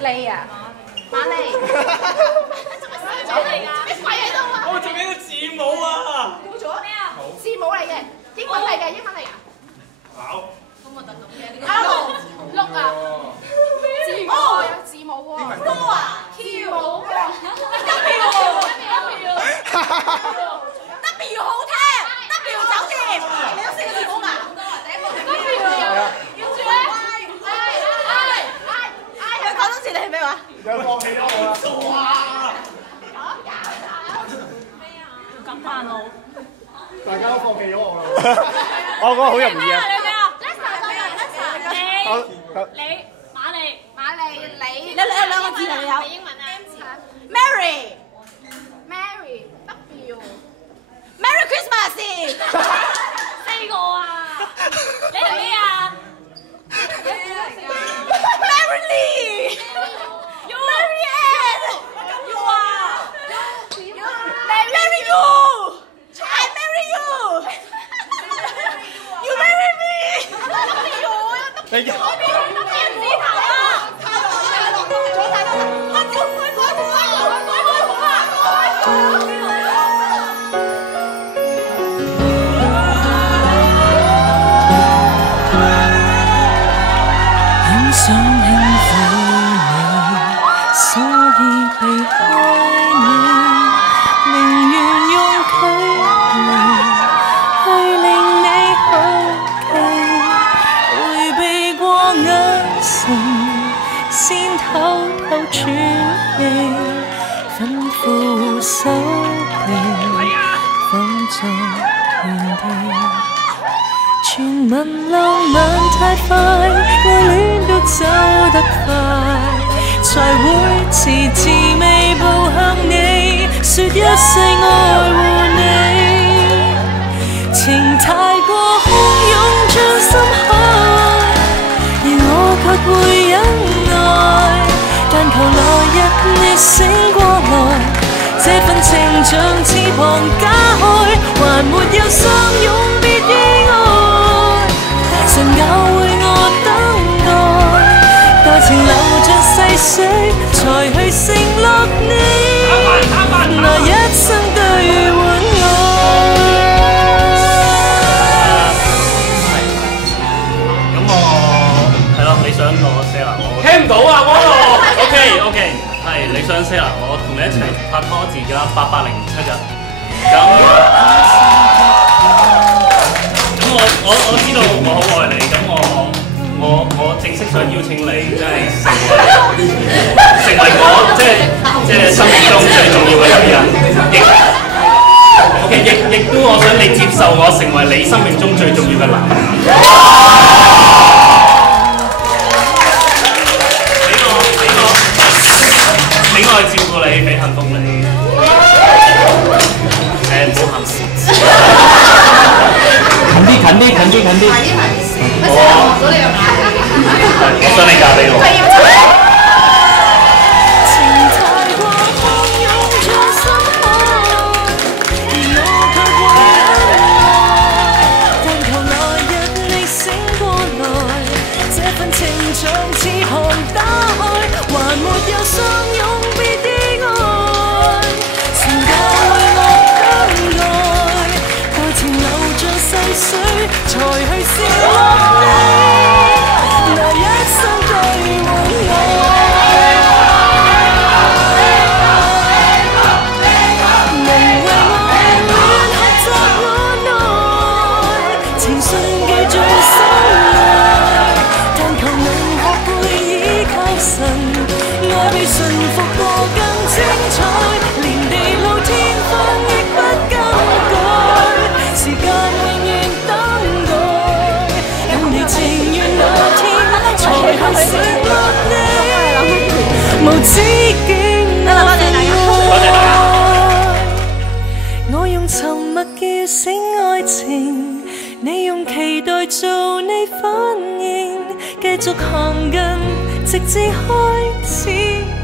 利啊，瑪利，做乜寫咗嚟㗎？做咩跪喺度啊？我仲有個字母啊！冇咗咩啊？字母嚟嘅，英文嚟嘅，英文嚟㗎。考。咁核突咁嘅。碌啊！字母哦，有字母喎。Floor 啊 ，Q 冇喎。W 好聽 ，W 酒店，你有4個字母嘛？第一個係 W， 跟住咧。講多次你係咩話？有放棄咗我做啊！咩啊？感嘆號。大家都放棄咗我啦。我覺得好容易啊。你咩啊 ？Lesa 你瑪麗你有兩個字係咪有？英文啊 ？M 字。Mary W。Merry Christmas。4個啊！你係咩啊？Marylee， Marianne， you 啊 ，marry you，I marry you，you marry me，你我邊人指頭啊？想輕撫你，所以避開你，寧願用距離去令你好奇，迴避過眼神，先偷偷喘氣，吩咐手臂放在原地。傳聞浪漫太快，愛戀都走得快，才會遲遲未步向你，說一世愛護你。情太過洶湧將心海，而我卻會忍耐，但求來日你醒過來，這份情像翅膀加開，還沒有相擁別意外。神教會我等待，待情流着細水，才去承諾你，拿一生對換咁我係咯，你想我 Sarah， 我聽唔到啊！OK， 係你想 Sarah， 我同你一齊拍拖至而家807日，咁我知道我好愛你，咁我正式想邀請你，即係成為我即係生命中最重要嘅女人，亦都我想你接受我成為你生命中最重要嘅男人。俾我照顧你，俾幸福你。唔好喊先。近啲。我想你嫁俾我。像翅膀打開，還沒有相擁別意外，情教會我等待，待情流像細水，才去承諾你，拿一生對換愛。能為愛戀學習我愛，情信記在心內。神，愛被馴服過更精彩，連地老天荒亦不更改，時間永遠等待，任你情願那天才去承諾你，無止境那份愛，我用沉睡醒愛情，你用期待做你反應，繼續行近，直至開始。